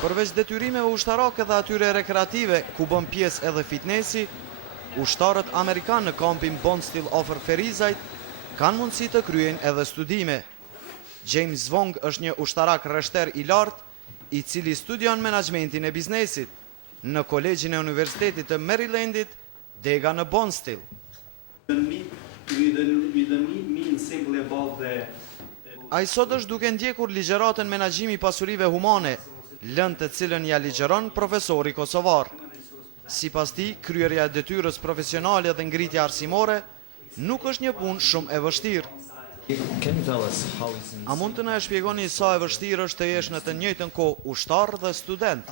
Përveç detyrimeve ushtarake dhe atyre rekreative, ku bën pjesë edhe fitnesi, ushtarët Amerikanë në kampin Bonsteel ofër Ferizajt kanë mundësi të kryen edhe studime. James Wong është një ushtarak rreshter i lartë, i cili studion menaxhmentin e biznesit në Kolegjin e Universitetit të Marylandit, dega në Bonsteel. Ai sot është duke ndjekur ligjëratën menaxhimi i pasurive humane, lëndë të cilën ja ligjeron profesori kosovar. Sipas tij, kryerja e detyrës profesionale dhe ngritja arsimore nuk është një punë shumë e vështirë. A mund të na e shpjegoni sa e vështirë është të jesh në të njëjtën kohë ushtar dhe student?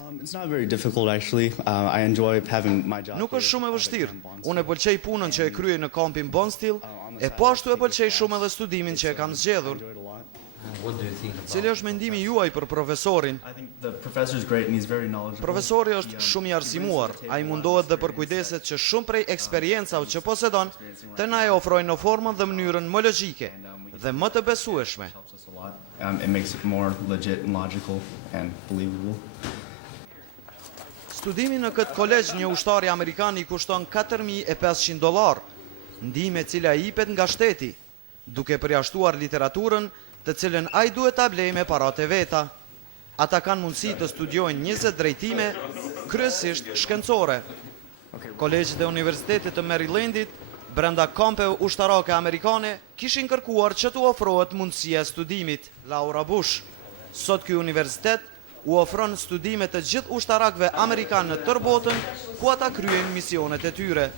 Nuk është shumë e vështirë. Unë e pëlqej punën që e kryej në kampin Bonsteel, e po ashtu e pëlqej shumë edhe studimin që e kam zgjedhur. Cili është mendimi juaj për profesorin? Profesori është shumë i arsimuar, ai mundohet dhe përkujdeset që shumë prej eksperiencave që posedon të na e ofrojnë në formën dhe mënyrën më logjike dhe më të besueshme. Studimi në këtë kolegj një ushtari amerikan i kushton $4.500, ndihmë e cila i jepet nga shteti, duke përjashtuar literaturën të cilën ai duhet ta blejë me paratë veta. Ata kanë mundësi të studiojnë 20 drejtime, kryesisht shkencore. Kolegjit e Universitetit të Marylandit, brenda kampeve ushtarake amerikane, kishin kërkuar që t'u ofrohet mundësia e studimit. Laura Bush. Sot ky universitet u ofron studime të gjithë ushtarakëve amerikanë në tërë botën, ku ata kryejnë misionet e tyre.